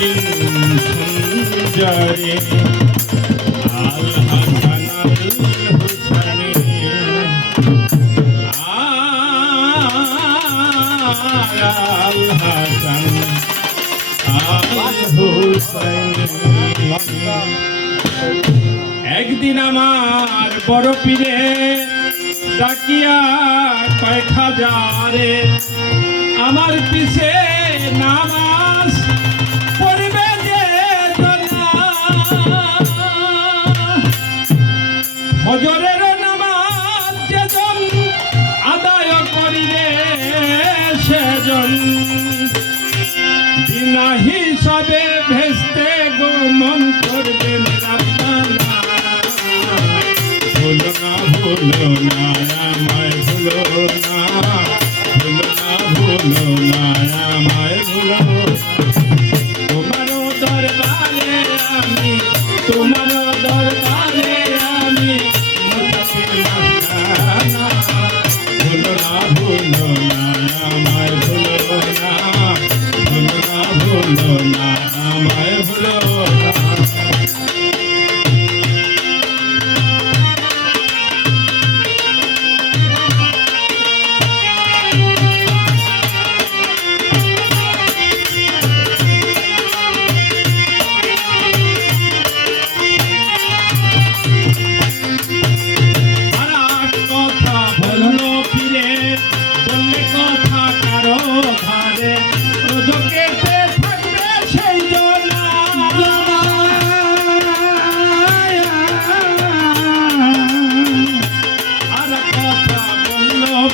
দক্ষিণ সুন্দরে আল হাসান আল হুসাইনে আল হাসান আল হুসাইনে। একদিন আমার বড় পীরে ডাকিয়া কয় খাজারে আমার পিছে নামাজ পড়বে যে ফজরের নামাজ যেজন আদায় করিবে সেজন বিনা হিসাবে ভেস্তে গমন করবেন রাব্বানা। ভুলো না ভুলো না আমায় ভুলো না, ভুলো না ভুলো না আমায় ভুলো। তোমারও দরবারে আমি, তোমারও দরবারে আমি মুসাফির মাস্তানা। ভুলো না ভুলো না আমায় ভুলো না, ভুলো না ভুলো না আমায় ভুলো না।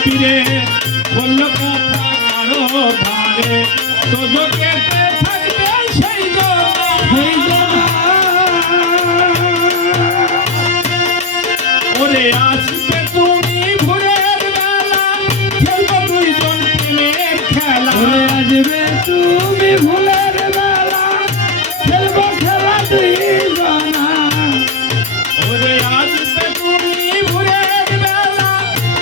পীরে বলল কথা কারো ধারে তোজকে থাকবে সেই ওরে আসবে তুমি ভোরের বেলা খেলবো দুইজন প্রেমের খেলা। ওরে আসবে তুমি ভোরের বেলা খেলবো খেলা দুইজনা। ওরে আসবে তুমি ভোরের বেলা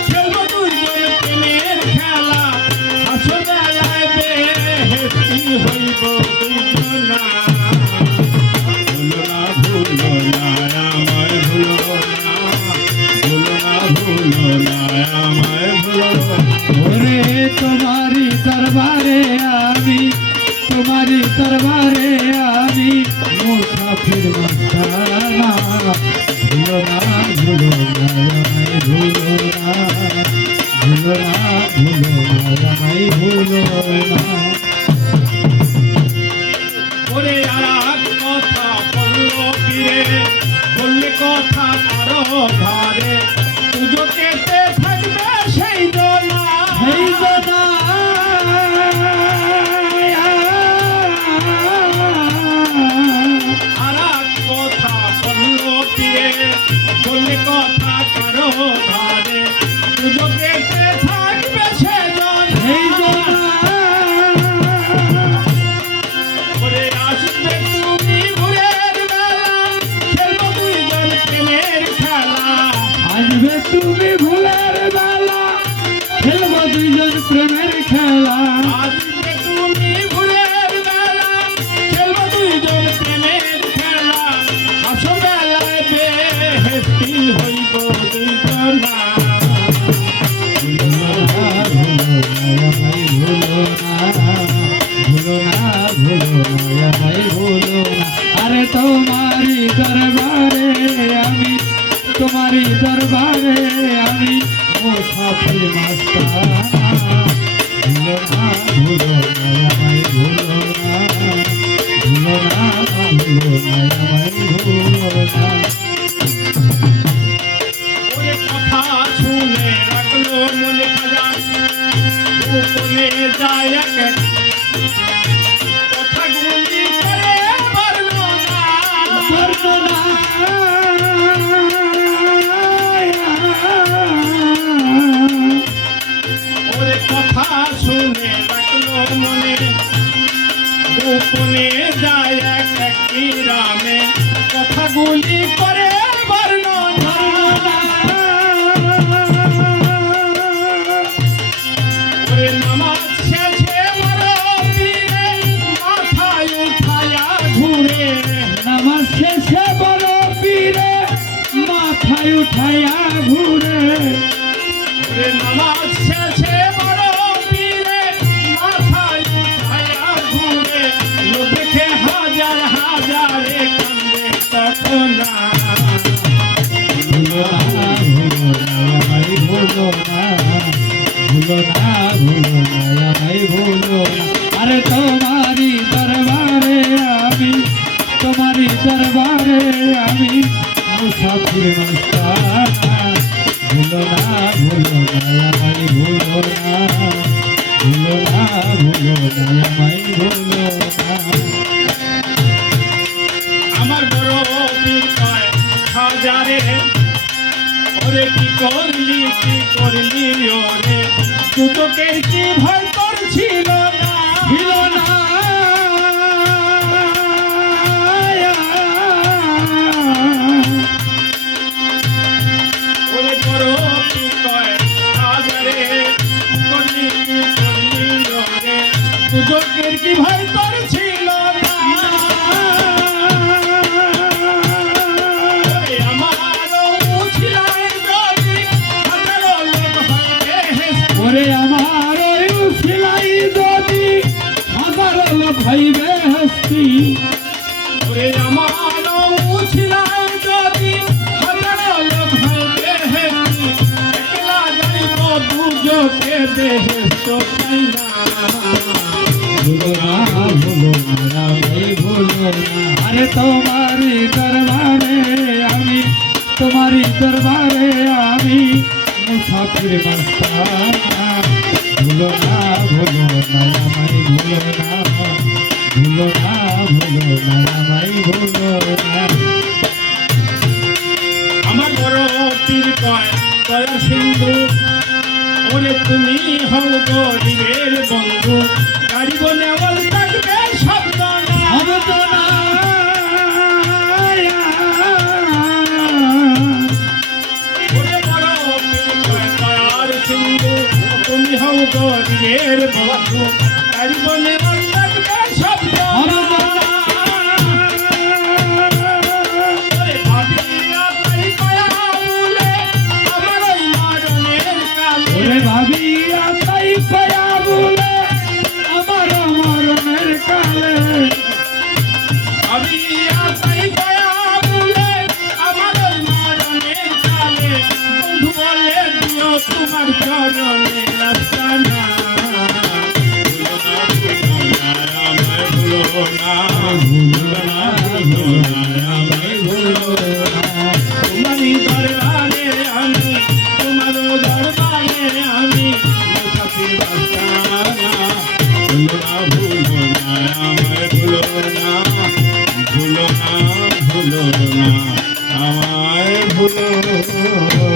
খেলবো দুইজন প্রেমের খেলা। হাসো বেলায় বেহেশতি হইব দুইজনা। ভুলো না ভুলো না আমায় ভুলো না, ভুলো না ভুলো না আমায় ভুলো। ওরে তোমারি দরবারে আমি, তোমারি দরবারে আমি মুসাফির মাস্তানা। ভুলো না ভুলো না আমায় ভুলো না, ভুলো না ভুলো না আমায় ভুলো না। ওরে আর কথা বললো পীরে বললে কথা কারো ধারে পুজো কেটে থাকবে সেই জনা, সেই জনা। আর কথা বললো পীরে বললে কথা কারো ধারে পুজো কেটে থাকবে সেই জনা, সেই জনা। ওরে আসবে তুমি ভোরের বেলা খেলবো দুইজন প্রেমের খেলা। আসবে তুমি ভোরের বেলা খেলবো দুইজন প্রেমের খেলা। আসবে তুমি ভোরের বেলা খেলবো দুইজন প্রেমের খেলা। হাসো বেলায় বেহেশতি হইব দুইজনা। ভুলো না ভুলো না আমায় ভুলো না, ভুলো না ভুলো না আমায় ভুলো না। আরে তোমারি দরবারে আমি, তোমারি দরবারে আমি মুসাফির মাস্তানা। ভুলো না ভুলো না আমায় ভুলো না, ভুলো না ভুলো না আমায় ভুলো না। ওরে কথা শুনে রাখলো মনে খাজা গোপনে যায় এক কথা গুলি করে বর্ণনা, বর্ণনা। ওরে কথা শুনে রাখলো মনে গোপনে যায় এক গ্রামে কথাগুলি করে বর্ণনা। ওরে নামাজ শেষে মরণ ছায়া ঘুরে ওরে নামাজ শেষে বড় পীরে মাথায় ছায়া ঘুরে লোক দেখে হাজার হাজারে কান্দে তখন না ভুলো না ভাই ভুলো না ভুলো না ভুলো না ভাই ভুলো না আরে তোমারি দরবারে আমি তোমারি দরবারে আমি মুসাফির মস্তানা ভুলো না ভাই ভুলো না ভুলো না ভাই ভুলো না আমার বড় পীর কয় হাজারে ওরে কি করলি ওরে দুদকের কি ভয় তোর ছিল না ছিল না ওরে বড় পীর কয় হাজারে করলি ওরে দুদকের কি ভয় তোর ছিল না ওরে আমারও উছিলাই যদি হাজারো লোক হইবে ওরে আমার ওই সিলাই যদি হাজার লোক হইবে হস্তি ওরে আমারও উছিলাই যদি হাজারো লোক হইবে একলা যাইব দুজকে বেহেশত পাইনা ভুলো না ভাই ভুলো না আরে তোমারি দরবারে আমি তোমারি দরবারে আমি মুসাফির মস্তানা ভুলো না ভাই ভুলো না ভুলো না ভাই ভুলো না আমার বড় পীর কয় দয়া সিন্ধু ওরে তুমি হও গরিবের বন্ধু গাড়িব নেওয়াল থাকবে শব্দ না আমি তো না ওরে বড় পীর কয় দয়ার সিন্ধু তুমি হও গরিবের বন্ধু গাড়িব নেওয়াল থাকবে শব্দ না ওরে ভাবিয়া তাই পায়া বলে আমার ওই মারণের কালে ওরে ভাবিয়া তাই পায়া বলে আমার মরণের কালে আমি আসাই পায়া বলে আমার ওই মরণের কালে বন্ধু বলে দিও তোমার চরণে রাস্তা না ভুলো না আমায় ভুলো না তোমারই দরবারে আমি তোমার দরবারে আমি মুসাফির বাস্তানা ভুলো না আমায় ভুলো না আমায় ভুলো